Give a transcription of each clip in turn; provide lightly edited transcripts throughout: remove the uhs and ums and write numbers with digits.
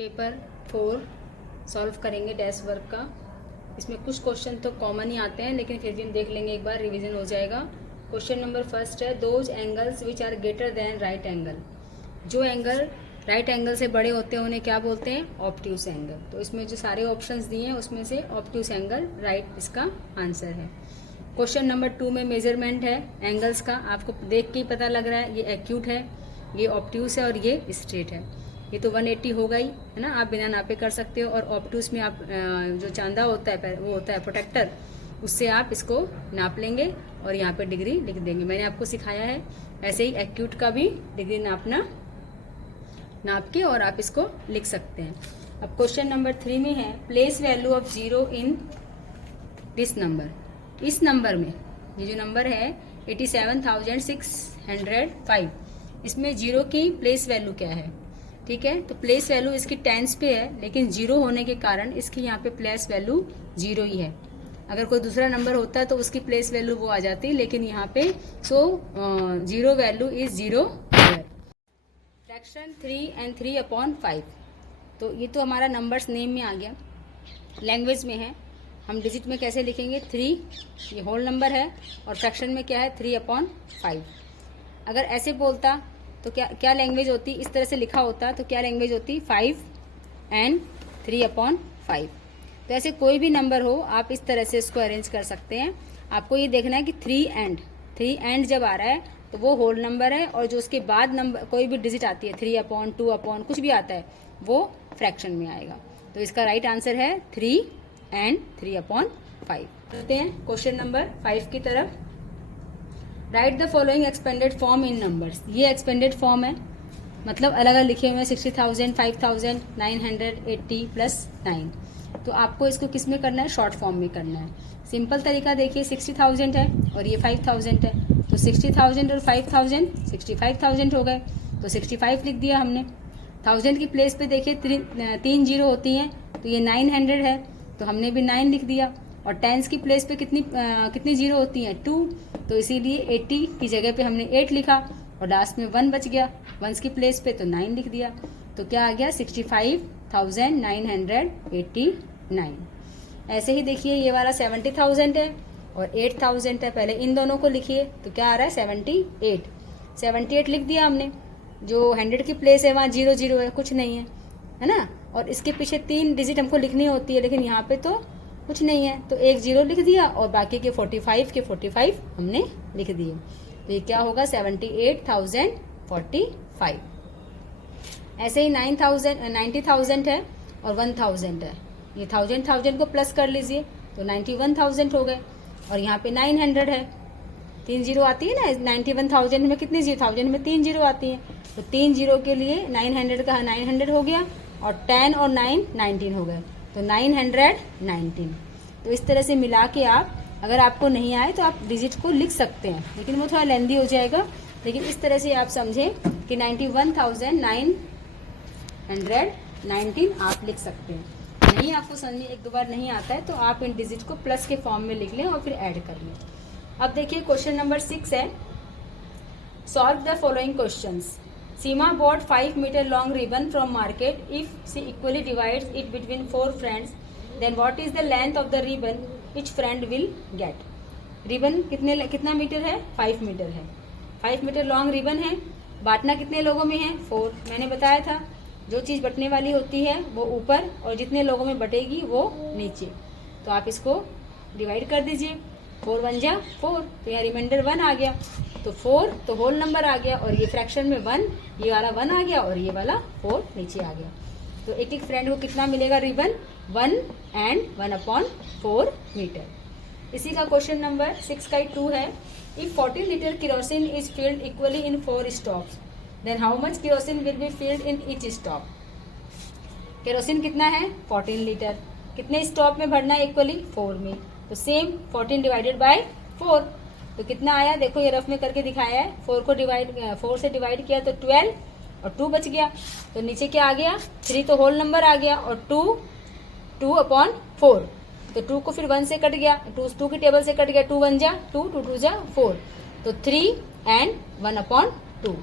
Paper 4 solve करेंगे dash work का। इसमें कुछ क्वेश्चन तो कॉमन ही आते हैं, लेकिन फिर भी हम देख लेंगे, एक बार रिवीजन हो जाएगा। क्वेश्चन नंबर फर्स्ट है, those angles which are greater than right angle. जो एंगल राइट एंगल से बड़े होते हैं उन्हें क्या बोलते हैं? Obtuse angle. तो इसमें जो सारे ऑप्शंस दिए हैं उसमें से ऑब्ट्यूस एंगल राइट इसका आंसर है। क्वेश्चन नंबर 2 में मेजरमेंट है एंगल्स का। आपको देख के ही पता लग रहा है ये एक्यूट है, ये ऑब्ट्यूस है और ये स्ट्रेट है। ये तो 180 होगा ही, है ना। आप बिना नापे कर सकते हो। और ऑब्ट्यूस में आप जो चांदा होता है वो होता है प्रोटेक्टर, उससे आप इसको नाप लेंगे और यहाँ पे डिग्री लिख देंगे। मैंने आपको सिखाया है। ऐसे ही एक्यूट का भी डिग्री नाप के और आप इसको लिख सकते हैं। अब क्वेश्चन नंबर 3 में है, place value of 0 in this number. इस नंबर में ये जो नंबर है 87,605, इसमें 0 की प्लेस वैल्यू क्या है? ठीक है, तो प्लेस वैल्यू इसकी टेंस पे है, लेकिन 0 होने के कारण इसकी यहाँ पे प्लेस वैल्यू 0 ही है। अगर कोई दूसरा नंबर होता तो उसकी प्लेस वैल्यू वो आ जाती, लेकिन यहाँ पे 0 value is 0 here. Fraction 3 and 3/5। तो ये तो हमारा नंबर्स नेम में आ गया। लैंग्वेज में है, हम डिजिट में कैसे लिखेंगे? 3, ये होल नंबर है, और फ्रैक्शन में क्या है? 3/5। अगर ऐसे बोलता तो क्या लैंग्वेज होती? इस तरह से लिखा होता तो क्या लैंग्वेज होती? 5 and 3/5। तो ऐसे कोई भी नंबर हो आप इस तरह से इसको अरेंज कर सकते हैं। आपको ये देखना है कि 3 एंड जब आ रहा है तो वो होल नंबर है, और जो उसके बाद नंबर कोई भी डिजिट आती है 3/2 कुछ भी आता है वो फ्रैक्शन में आएगा। तो इसका राइट आंसर है 3 and 3/5। चलते हैं क्वेश्चन नंबर 5 की तरफ। Right the following expanded form in numbers. ये एक्सपेंडेड फॉर्म है, मतलब अलग अलग लिखे हुए हैं। 60,000, 5,000, 980 प्लस 9। तो आपको इसको किस में करना है? शॉर्ट फॉर्म में करना है। सिंपल तरीका देखिए, 60,000 है और ये 5,000 है, तो 60,000 और 5,000 65,000 हो गए, तो 65 लिख दिया हमने। 1000 की प्लेस पे देखिए 3 जीरो होती हैं, तो ये 900 है, तो हमने भी 9 लिख दिया। और टेंस की प्लेस पे कितनी जीरो होती हैं? 2, तो इसीलिए 80 की जगह पे हमने 8 लिखा, और लास्ट में 1 बच गया। 1 की प्लेस पे तो 9 लिख दिया। तो क्या आ गया? 65,989। ऐसे ही देखिए ये वाला 70,000 है और 8,000 है। पहले इन दोनों को लिखिए, तो क्या आ रहा है? 78 लिख दिया हमने। जो 100 की प्लेस है वहाँ 0 है, कुछ नहीं है ना। और इसके पीछे 3 डिजिट हमको लिखनी होती है, लेकिन यहाँ पे तो कुछ नहीं है, तो 1 0 लिख दिया और बाकी के 45 हमने लिख दिए। तो ये क्या होगा? 78,045। ऐसे ही 90,000 है और 1,000 है। ये 1000 को प्लस कर लीजिए, तो 91,000 हो गए। और यहाँ पे 900 है, 3 जीरो आती है ना। 91,000 में कितनी जीरो? 1000 में 3 जीरो आती है, तो 3 जीरो के लिए 900 का 900 हो गया, और 10 और 9 19 हो गए, तो 919। तो इस तरह से मिला के आप, अगर आपको नहीं आए तो आप डिजिट को लिख सकते हैं, लेकिन वो थोड़ा लेंदी हो जाएगा। लेकिन इस तरह से आप समझें कि 91,919 आप लिख सकते हैं। नहीं आपको समझ में 1-2 बार नहीं आता है तो आप इन डिजिट को प्लस के फॉर्म में लिख लें और फिर ऐड कर लें। अब देखिए क्वेश्चन नंबर 6 है, solve the following questions. Seema bought 5 meter long ribbon from market. If she equally divides it between 4 friends, then what is the length of the ribbon each friend will get? Ribbon कितना metre है? 5 metre है। 5 metre long ribbon है। बांटना कितने लोगों में है? 4। मैंने बताया था जो चीज़ बटने वाली होती है वो ऊपर, और जितने लोगों में बटेगी वो नीचे। तो आप इसको डिवाइड कर दीजिए। 4 1 जा 4, तो यहाँ रिमाइंडर 1 आ गया, तो 4 तो होल नंबर आ गया, और ये फ्रैक्शन में 1, ये वाला 1 आ गया और ये वाला 4 नीचे आ गया। तो एक फ्रेंड को कितना मिलेगा रिबन? 1 and 1/4 metre. इसी का क्वेश्चन नंबर 6 का 2 है, if 40 litre kerosene is filled equally in 4 stops, then how much kerosene will be filled in each stop. Kerosene कितना है? 14 लीटर। कितने स्टॉप में भरना है इक्वली? 4 में। तो सेम 14 डिवाइडेड बाय 4, तो कितना आया? देखो ये रफ में करके दिखाया है। 4 से डिवाइड किया तो 12 और 2 बच गया, तो नीचे क्या आ गया? 3 तो होल नंबर आ गया, और 2/4, तो 2 को फिर 1 से कट गया, 2 की टेबल से कट गया, 2 1 जा 2, 2 2 जा 4, तो 3 and 1/2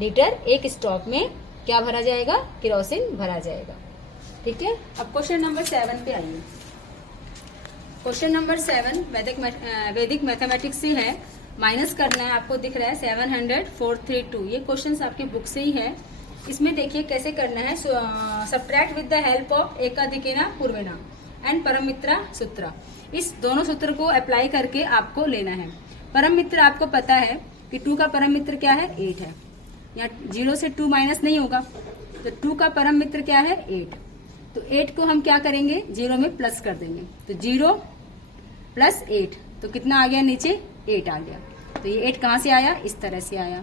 लीटर एक स्टॉप में क्या भरा जाएगा? केरोसिन भरा जाएगा। ठीक है, अब क्वेश्चन नंबर 7 पे आइए। क्वेश्चन नंबर 7 वैदिक मैथमेटिक्स से है, माइनस करना है, आपको दिख रहा है 700,432। ये क्वेश्चन आपकी बुक से ही है। इसमें देखिए कैसे करना है, subtract with the help of Ekadhikena Purvena and Paramitra sutra. इस दोनों सूत्र को अप्लाई करके आपको लेना है। परम मित्र आपको पता है कि 2 का परम मित्र क्या है, 8 है। यहाँ 0 से 2 माइनस नहीं होगा, तो 2 का परम मित्र क्या है, 8। तो 8 को हम क्या करेंगे, 0 में प्लस कर देंगे। तो 0 प्लस 8, तो कितना आ गया, नीचे 8 आ गया। तो ये 8 कहाँ से आया, इस तरह से आया।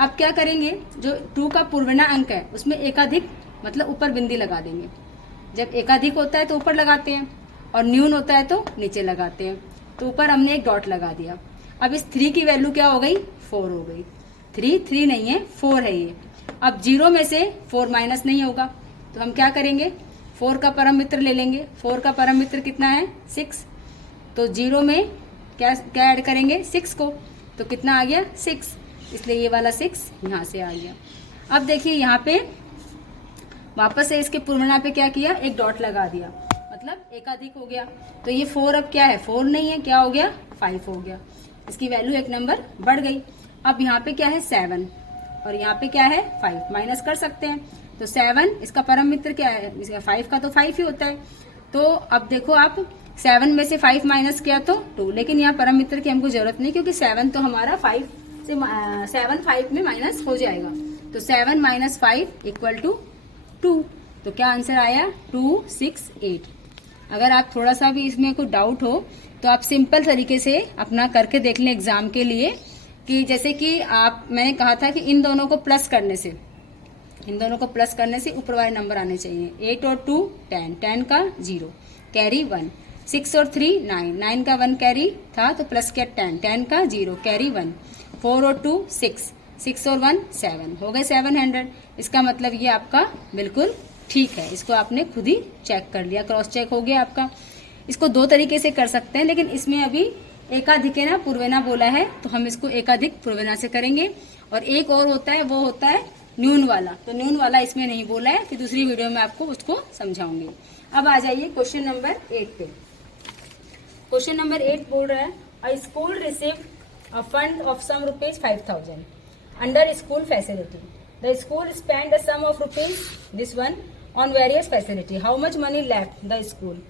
अब क्या करेंगे, जो 2 का पूर्वना अंक है उसमें एकाधिक मतलब ऊपर बिंदी लगा देंगे। जब एकाधिक होता है तो ऊपर लगाते हैं, और न्यून होता है तो नीचे लगाते हैं। तो ऊपर हमने एक डॉट लगा दिया। अब इस 3 की वैल्यू क्या हो गई, 4 हो गई। 3 नहीं है, 4 है ये। अब 0 में से 4 माइनस नहीं होगा, तो हम क्या करेंगे, 4 का परम मित्र ले लेंगे। 4 का परम मित्र कितना है, 6। तो 0 में क्या ऐड करेंगे, 6 को, तो कितना आ गया, 6। इसलिए ये वाला 6 यहाँ से आ गया। अब देखिए यहाँ पे वापस से इसके पूर्वना पे क्या किया, एक डॉट लगा दिया, मतलब एकाधिक हो गया। तो ये 4 अब क्या है, 4 नहीं है, क्या हो गया, 5 हो गया। इसकी वैल्यू एक नंबर बढ़ गई। अब यहाँ पे क्या है, 7, और यहाँ पे क्या है, 5। माइनस कर सकते हैं, तो 7 इसका परम मित्र क्या है, इसका 5 का तो 5 ही होता है। तो अब देखो आप 7 में से 5 माइनस किया तो 2, लेकिन यहाँ परम मित्र की हमको जरूरत नहीं, क्योंकि 7 तो हमारा 5 से 7 5 में माइनस हो जाएगा। तो 7 माइनस 5 इक्वल टू 2। तो क्या आंसर आया, 2 6 8। अगर आप थोड़ा सा भी इसमें कोई डाउट हो तो आप सिंपल तरीके से अपना करके देख लें एग्जाम के लिए, कि जैसे कि मैंने कहा था कि इन दोनों को प्लस करने से ऊपर वाले नंबर आने चाहिए। 8 और 2 10, 10 का 0 कैरी 1, 6 और 3 9, 9 का 1 कैरी था तो प्लस किया 10, 10 का 0 कैरी 1, 4 और 2 6, 6 और 1 7, हो गए 700। इसका मतलब ये आपका बिल्कुल ठीक है। इसको आपने खुद ही चेक कर लिया, क्रॉस चेक हो गया आपका। इसको 2 तरीके से कर सकते हैं, लेकिन इसमें अभी एकाधिकेना पूर्वेना बोला है तो हम इसको एकाधिक पूर्वेना से करेंगे। और एक और होता है, वो होता है न्यून वाला। तो न्यून वाला इसमें नहीं बोला है, फिर दूसरी वीडियो में आपको उसको समझाऊंगी। अब आ जाइए क्वेश्चन नंबर 8 पे। क्वेश्चन नंबर 8 बोल रहा है, a school receive a fund of some rupees 5000 under school facility. The school spend the sum of rupees this one on various facility. How much money left the school.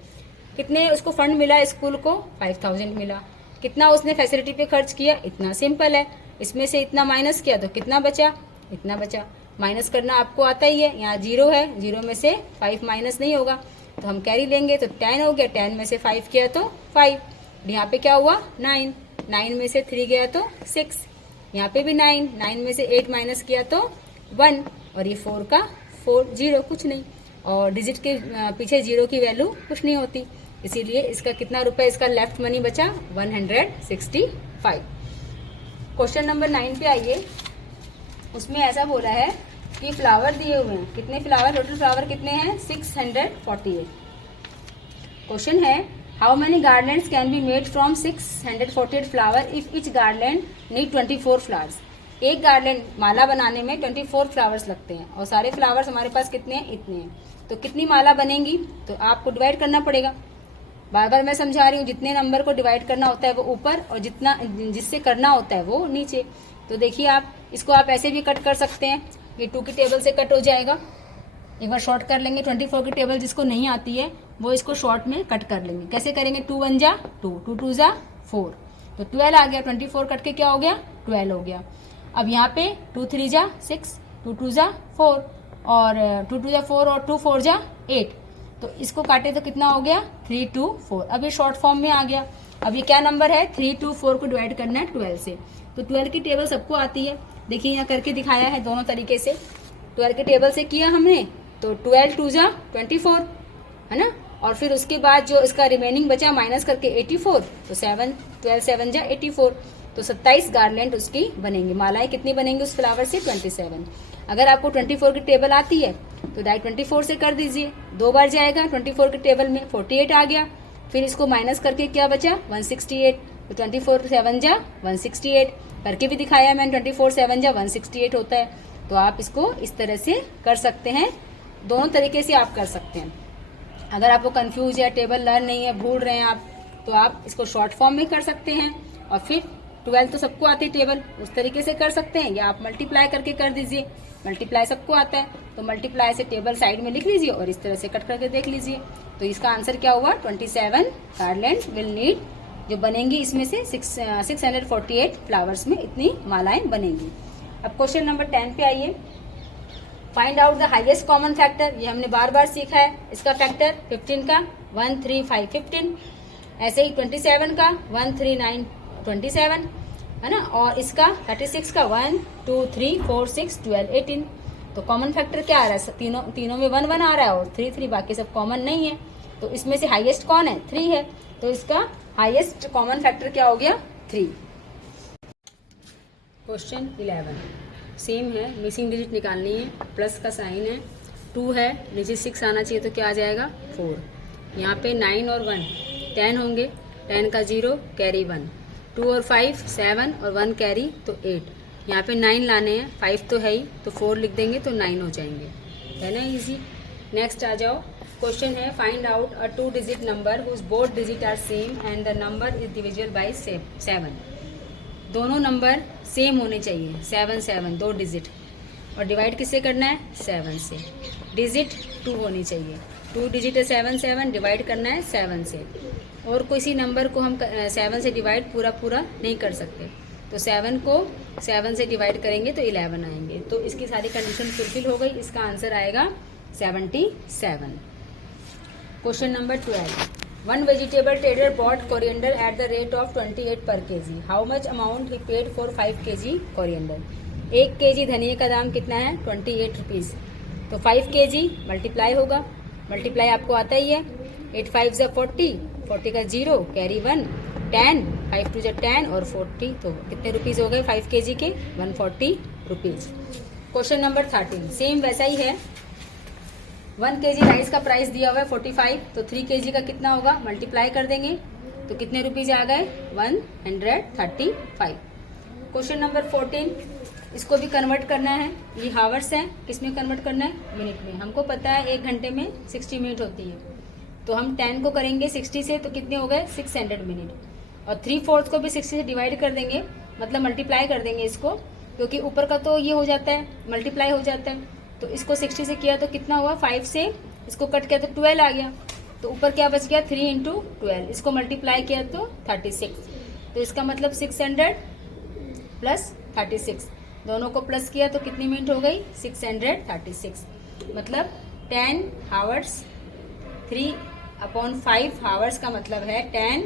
कितने उसको fund मिला, school को 5000 मिला। कितना उसने facility पे खर्च किया, इतना सिंपल है। इसमें से इतना माइनस किया तो कितना बचा, इतना बचा। माइनस करना आपको आता ही है। यहाँ 0 है, 0 में से 5 माइनस नहीं होगा, तो हम कैरी लेंगे, तो 10 हो गया। 10 में से 5 किया तो 5। यहाँ पे क्या हुआ, 9, 9 में से 3 गया तो 6। यहाँ पे भी 9, 9 में से 8 माइनस किया तो 1, और ये 4 का 4 0 कुछ नहीं, और डिजिट के पीछे 0 की वैल्यू कुछ नहीं होती, इसीलिए इसका कितना रुपए इसका लेफ्ट मनी बचा, 165। क्वेश्चन नंबर 9 पे आइए। उसमें ऐसा बोला है कि फ्लावर दिए हुए हैं, कितने फ्लावर, टोटल फ्लावर कितने हैं, 648। क्वेश्चन है, how many garlands can be made from 648 flower if each garland need 24 flowers. एक गार्लैंड माला बनाने में 24 फ्लावर्स लगते हैं, और सारे फ्लावर्स हमारे पास कितने हैं, इतने हैं। तो कितनी माला बनेंगी, तो आपको डिवाइड करना पड़ेगा। बार बार मैं समझा रही हूँ, जितने नंबर को डिवाइड करना होता है वो ऊपर, और जितना जिससे करना होता है वो नीचे। तो देखिए आप इसको आप ऐसे भी कट कर सकते हैं, ये 2 की टेबल से कट हो जाएगा। एक बार शॉर्ट कर लेंगे, 24 की टेबल जिसको नहीं आती है वो इसको शॉर्ट में कट कर लेंगे। कैसे करेंगे, 2 1 जा 2, 2 2 जा 4, तो 12 आ गया। 24 कट के क्या हो गया, 12 हो गया। अब यहाँ पे 2 3 जा 6, 2 2 जा 4, और 2 2 जा 4, और 2 4 जा 8, तो इसको काटे तो कितना हो गया, 3 2 4। अब ये शॉर्ट फॉर्म में आ गया। अब ये क्या नंबर है, 3 2 4 को डिवाइड करना है 12 से। तो 12 की टेबल सबको आती है, देखिए यहाँ करके दिखाया है दोनों तरीके से। 12 की टेबल से किया हमने, तो 12 2 जा 24 है ना, और फिर उसके बाद जो इसका रिमेनिंग बचा माइनस करके 84, तो 12 7 जा 84, तो 27 गार्लैंड उसकी बनेंगी। मालाएं कितनी बनेंगी उस फ्लावर से, 27। अगर आपको 24 की टेबल आती है तो डायरेक्ट 24 से कर दीजिए, 2 बार जाएगा 24 की टेबल में, 48 आ गया। फिर इसको माइनस करके क्या बचा, 168, तो 24 7 जा 168 करके भी दिखाया मैंने, 24 7 जा 168 होता है। तो आप इसको इस तरह से कर सकते हैं, दोनों तरीके से आप कर सकते हैं। अगर आपको कंफ्यूज है, टेबल लर्न नहीं है, भूल रहे हैं आप, तो आप इसको शॉर्ट फॉर्म में कर सकते हैं और फिर 12 तो सबको आती है टेबल, उस तरीके से कर सकते हैं, या आप मल्टीप्लाई करके कर दीजिए। मल्टीप्लाई सबको आता है तो मल्टीप्लाई से टेबल साइड में लिख लीजिए और इस तरह से कट करके देख लीजिए। तो इसका आंसर क्या हुआ, 27 गार्लैंड विल नीड, जो बनेंगी इसमें से 648 फ्लावर्स में इतनी मालाएं बनेंगी। अब क्वेश्चन नंबर 10 पे आइए। Find out the highest common factor, ये हमने बार बार सीखा है। इसका फैक्टर 15 का 1 3 5 15, ऐसे ही 27 का 1 3 9 27 है ना, और इसका 36 का 1 2 3 4 6 12 18। तो कॉमन फैक्टर क्या आ रहा है, तीनों में 1 1 आ रहा है और 3 3, बाकी सब कॉमन नहीं है। तो इसमें से हाईएस्ट कौन है, 3 है, तो इसका हाईएस्ट कॉमन फैक्टर क्या हो गया, 3। क्वेश्चन 11 सेम है, मिसिंग डिजिट निकालनी है, प्लस का साइन है, 2 है, नीचे 6 आना चाहिए, तो क्या आ जाएगा 4। यहाँ पे 9 और 1 10 होंगे, 10 का 0 कैरी 1, 2 और 5 7 और 1 कैरी तो 8। यहाँ पे 9 लाने हैं, 5 तो है ही, तो 4 लिख देंगे तो 9 हो जाएंगे, है ना, इजी। नेक्स्ट आ जाओ, क्वेश्चन है find out a 2 digit number whose both digit are same and the number is divisible by 7। दोनों नंबर सेम होने चाहिए, 7 7 2 डिजिट, और डिवाइड किससे करना है, 7 से। डिजिट 2 होनी चाहिए, 2 डिजिट है 7 7, डिवाइड करना है 7 से। और किसी नंबर को हम 7 से डिवाइड पूरा नहीं कर सकते, तो 7 को 7 से डिवाइड करेंगे तो 11 आएंगे। तो इसकी सारी कंडीशन फुलफिल हो गई, इसका आंसर आएगा 77। Question number 12, one vegetable trader bought coriander at the rate of 28 per KG, how much amount he paid for 5 kg coriander. 1 kg धनिया का दाम कितना है, 28 रुपीज़, तो 5 kg मल्टीप्लाई होगा, मल्टीप्लाई आपको आता ही है, 8 5 ज़ा 40, 40 का 0 कैरी 1 10, 5 2 ज़ा 10 और 40, तो कितने रुपीज़ हो गए 5 kg के, 140 रुपीज़। क्वेश्चन नंबर 13 सेम वैसा ही है, 1 kg राइस का प्राइस दिया हुआ है 45, तो 3 kg का कितना होगा, मल्टीप्लाई कर देंगे तो कितने रुपीज़ आ गए, 135। क्वेश्चन नंबर 14, इसको भी कन्वर्ट करना है, ये हावर्स है, किस में कन्वर्ट करना है, मिनट में। हमको पता है 1 घंटे में 60 मिनट होती है, तो हम 10 को करेंगे 60 से, तो कितने हो गए 600 मिनट, और 3/4 को भी 60 से डिवाइड कर देंगे, मतलब मल्टीप्लाई कर देंगे इसको, क्योंकि ऊपर का तो ये हो जाता है, मल्टीप्लाई हो जाता है, तो इसको 60 से किया तो कितना हुआ, 5 से इसको कट किया तो 12 आ गया, तो ऊपर क्या बच गया 3 × 12, इसको मल्टीप्लाई किया तो 36, तो इसका मतलब 600 प्लस 36, दोनों को प्लस किया तो कितनी मिनट हो गई, 636, मतलब 10 हावर्स, 3/5 हावर्स का मतलब है 10,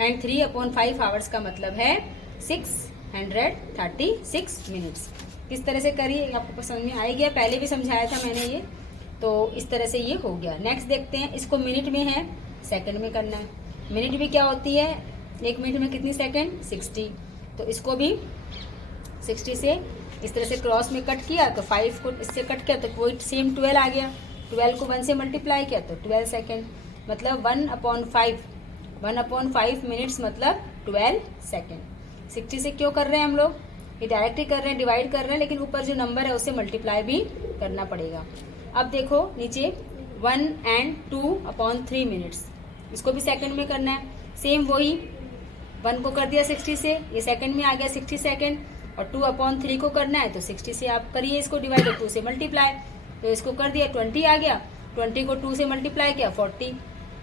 एंड 3/5 हावर्स का मतलब है 636 मिनट्स। किस तरह से करिए आपको समझ में आ ही गया, पहले भी समझाया था मैंने ये, तो इस तरह से ये हो गया। नेक्स्ट देखते हैं, इसको मिनट में है, सेकंड में करना है। मिनट भी क्या होती है, 1 मिनट में कितनी सेकंड, 60, तो इसको भी 60 से इस तरह से क्रॉस में कट किया तो 5 को इससे कट किया तो वही सेम 12 आ गया, 12 को 1 से मल्टीप्लाई किया तो 12 सेकेंड, मतलब 1/5 मिनट्स मतलब 12 सेकेंड। 60 से क्यों कर रहे हैं हम लोग, ये डायरेक्ट ही कर रहे हैं, डिवाइड कर रहे हैं, लेकिन ऊपर जो नंबर है उससे मल्टीप्लाई भी करना पड़ेगा। अब देखो नीचे 1 and 2/3 मिनट्स, इसको भी सेकंड में करना है, सेम वही 1 को कर दिया 60 से, ये सेकंड में आ गया 60 सेकंड, और 2/3 को करना है तो 60 से आप करिए इसको डिवाइड, और 2 से मल्टीप्लाई, तो इसको कर दिया 20 आ गया, 20 को 2 से मल्टीप्लाई किया 40,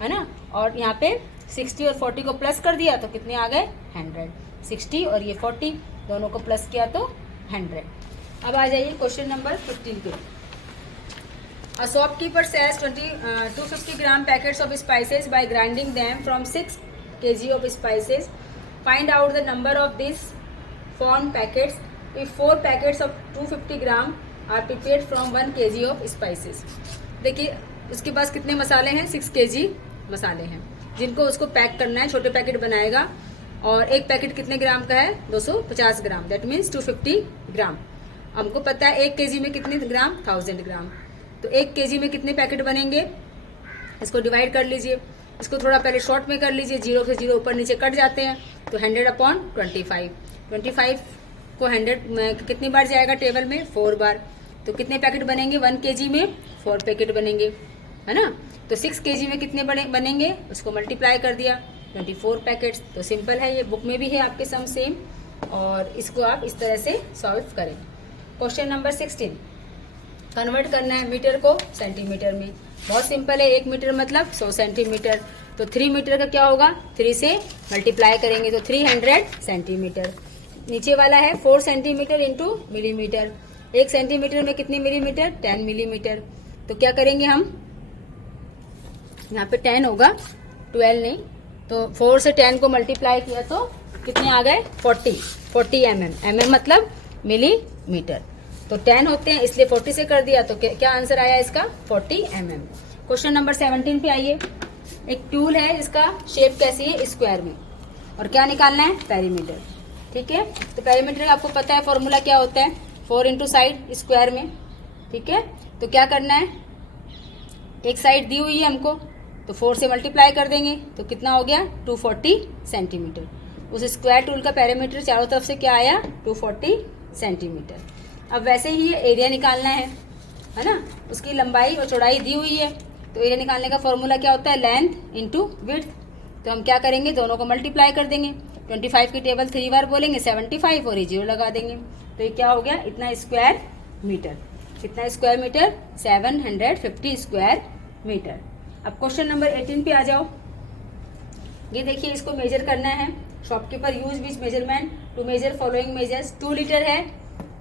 है ना, और यहाँ पे 60 और 40 को प्लस कर दिया तो कितने आ गए 100, 60 और ये 40 दोनों को प्लस किया तो 100। अब आ जाइए क्वेश्चन नंबर 15 पे। A shopkeeper sells 250 gram packets of spices by grinding them from 6 kg of spices. Find out the number of these formed packets if 4 packets of 250 gram are prepared from 1 kg of spices. देखिए उसके पास कितने मसाले हैं, 6 kg मसाले हैं, जिनको उसको pack करना है, छोटे पैकेट बनाएगा, और एक पैकेट कितने ग्राम का है, 250 ग्राम, दैट मीन्स 250 ग्राम। हमको पता है 1 kg में कितने ग्राम, 1000 ग्राम, तो 1 kg में कितने पैकेट बनेंगे, इसको डिवाइड कर लीजिए, इसको थोड़ा पहले शॉर्ट में कर लीजिए, 0 से 0 ऊपर नीचे कट जाते हैं, तो 100/25, 25 को 100 में कितनी बार जाएगा टेबल में, 4 बार, तो कितने पैकेट बनेंगे 1 kg में, 4 पैकेट बनेंगे, है ना। तो 6 kg में कितने बनेंगे, उसको मल्टीप्लाई कर दिया 24 पैकेट्स। तो सिंपल है, ये बुक में भी है आपके सम सेम, और इसको आप इस तरह से सॉल्व करें। क्वेश्चन नंबर 16, कन्वर्ट करना है मीटर को सेंटीमीटर में। बहुत सिंपल है, 1 मीटर मतलब 100 सेंटीमीटर। तो 3 मीटर का क्या होगा, 3 से मल्टीप्लाई करेंगे तो 300 सेंटीमीटर। नीचे वाला है 4 सेंटीमीटर इंटू मिलीमीटर। 1 सेंटीमीटर में कितने मिलीमीटर, 10 मिलीमीटर। तो क्या करेंगे हम, यहाँ पे 10 होगा, 12 नहीं। तो 4 से 10 को मल्टीप्लाई किया तो कितने आ गए, 40 mm मतलब मिलीमीटर। तो 10 होते हैं इसलिए 40 से कर दिया, तो क्या आंसर आया इसका, 40 mm। क्वेश्चन नंबर 17 पे आइए। एक टूल है, इसका शेप कैसी है, स्क्वायर में, और क्या निकालना है, पेरीमीटर। ठीक है, तो पेरीमीटर आपको पता है फॉर्मूला क्या होता है, 4 इंटू साइड स्क्वायर में। ठीक है, तो क्या करना है, एक साइड दी हुई है हमको, तो 4 से मल्टीप्लाई कर देंगे तो कितना हो गया, 240 सेंटीमीटर। उस स्क्वायर टूल का पेरीमीटर चारों तरफ से क्या आया, 240 सेंटीमीटर। अब वैसे ही ये एरिया निकालना है ना, उसकी लंबाई और चौड़ाई दी हुई है। तो एरिया निकालने का फॉर्मूला क्या होता है, लेंथ इंटू विड्थ। तो हम क्या करेंगे, दोनों को मल्टीप्लाई कर देंगे। 25 की टेबल 3 बार बोलेंगे, 75 और ये 0 लगा देंगे। तो ये क्या हो गया, इतना स्क्वायर मीटर। कितना स्क्वायर मीटर, 750 स्क्वायर मीटर। अब क्वेश्चन नंबर 18 पे आ जाओ। ये देखिए, इसको मेजर करना है। Shopkeeper use which measurement to measure following measures. 2 litre है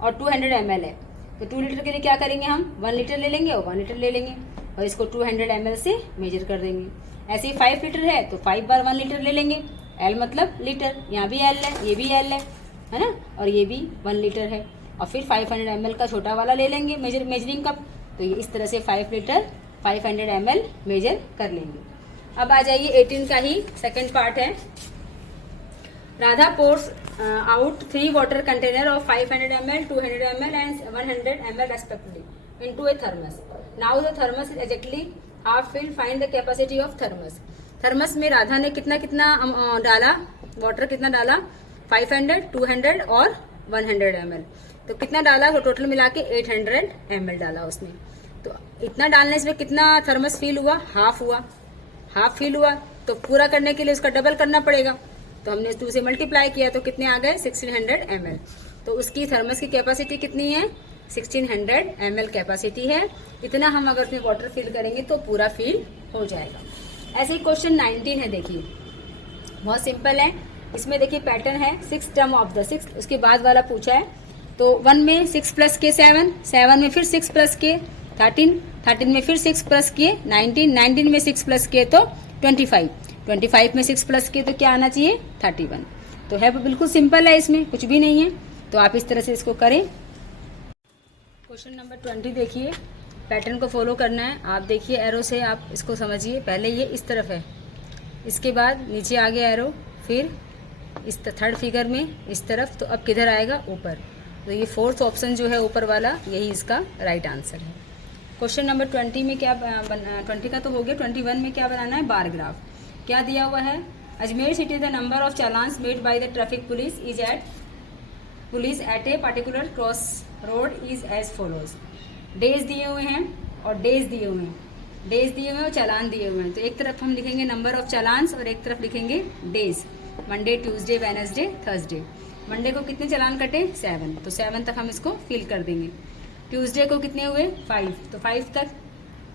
और 200 ml है। तो 2 लीटर के लिए क्या करेंगे, हम 1 लीटर ले लेंगे और 1 लीटर ले लेंगे और इसको 200 ml से मेजर कर देंगे। ऐसे ही 5 लीटर है तो 5 बार 1 लीटर ले लेंगे। L मतलब लीटर, यहाँ भी L है, ये भी L है ना, और ये भी 1 लीटर है। और फिर 500 ml का छोटा वाला ले लेंगे मेजरिंग कप। तो ये इस तरह से 5 लीटर 500 ml मेजर कर लेंगे। अब आ जाइए 18 का ही सेकंड पार्ट है। Radha pores out 3 water container of 500 ml, 200 ml and 100 ml respectively into a thermos. Now the thermos is exactly half filled. Find the capacity of thermos. Thermos में राधा ने कितना कितना डाला, वाटर कितना डाला, 500, 200 और 100 ml। तो कितना डाला, वो टोटल मिला के 800 ml डाला उसने। तो इतना डालने से कितना थर्मस फील हुआ, हाफ हुआ, हाफ फील हुआ। तो पूरा करने के लिए उसका डबल करना पड़ेगा। तो हमने 2 से मल्टीप्लाई किया तो कितने आ गए, 1600 ml। तो उसकी थर्मस की कैपेसिटी कितनी है, 1600 ml कैपेसिटी है। इतना हम अगर उसमें वाटर फिल करेंगे तो पूरा फिल हो जाएगा। ऐसे ही क्वेश्चन 19 है, देखिए बहुत सिंपल है। इसमें देखिए पैटर्न है 6 टर्म ऑफ द 6, उसके बाद वाला पूछा है। तो 1 में 6 प्लस के 7, 7 में फिर 6 प्लस के 13, 13 में फिर 6 प्लस के 19, 19 में 6 प्लस के तो 25, 25 में 6 प्लस के तो क्या आना चाहिए, 31। तो है बिल्कुल सिंपल है, इसमें कुछ भी नहीं है। तो आप इस तरह से इसको करें। क्वेश्चन नंबर 20 देखिए, पैटर्न को फॉलो करना है। आप देखिए एरो से आप इसको समझिए। पहले ये इस तरफ है, इसके बाद नीचे आ गया एरो, फिर इस थर्ड फिगर में इस तरफ। तो अब किधर आएगा, ऊपर। तो ये 4th ऑप्शन जो है ऊपर वाला, यही इसका राइट आंसर है। क्वेश्चन नंबर 20 में क्या 20 का तो हो गया। 21 में क्या बनाना है, बार ग्राफ। क्या दिया हुआ है, Ajmer city the number of challans made by the traffic police at a particular cross road is as follows. Days दिए हुए हैं और डेज दिए हुए हैं, डेज दिए हुए हैं और चालान दिए हुए हैं। तो एक तरफ हम लिखेंगे नंबर ऑफ चालान्स और एक तरफ लिखेंगे days, Monday, Tuesday, Wednesday, Thursday. Monday को कितने चालान कटे, 7, तो 7 तक हम इसको फिल कर देंगे। ट्यूसडे को कितने हुए, 5, तो 5 तक।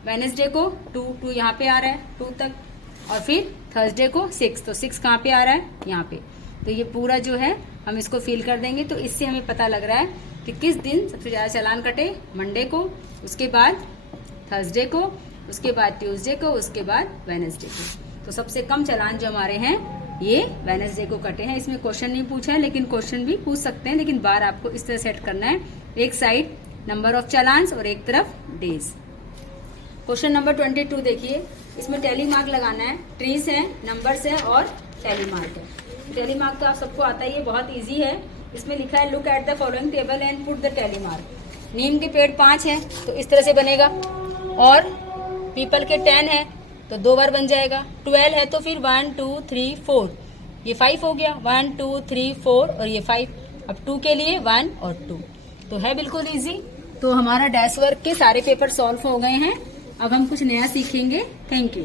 वेडनेसडे को 2 यहाँ पे आ रहा है, 2 तक। और फिर थर्सडे को 6, तो 6 कहाँ पे आ रहा है, यहाँ पे। तो ये पूरा जो है हम इसको फिल कर देंगे। तो इससे हमें पता लग रहा है कि किस दिन सबसे ज़्यादा चालान कटे, मंडे को, उसके बाद थर्सडे को, उसके बाद ट्यूसडे को, उसके बाद वेडनेसडे को। तो सबसे कम चालान जो हमारे हैं ये वेडनेसडे को कटे हैं। इसमें क्वेश्चन नहीं पूछा है, लेकिन क्वेश्चन भी पूछ सकते हैं। लेकिन बार आपको इस तरह सेट करना है, एक साइड नंबर ऑफ चालान्स और एक तरफ डेज। क्वेश्चन नंबर 22 देखिए, इसमें टैली मार्क लगाना है। ट्रीज है, नंबर्स है और टैली मार्क है। टैली मार्क तो आप सबको आता ही है, बहुत इजी है। इसमें लिखा है look at the following table and put the tally mark. नीम के पेड़ 5 है तो इस तरह से बनेगा, और पीपल के 10 है तो 2 बार बन जाएगा। 12 है तो फिर 1 2 3 4, ये 5 हो गया, 1 2 3 4 और ये 5। अब 2 के लिए 1 और 2, तो है बिल्कुल इजी। तो हमारा डैश वर्क के सारे पेपर सॉल्व हो गए हैं। अब हम कुछ नया सीखेंगे। Thank you.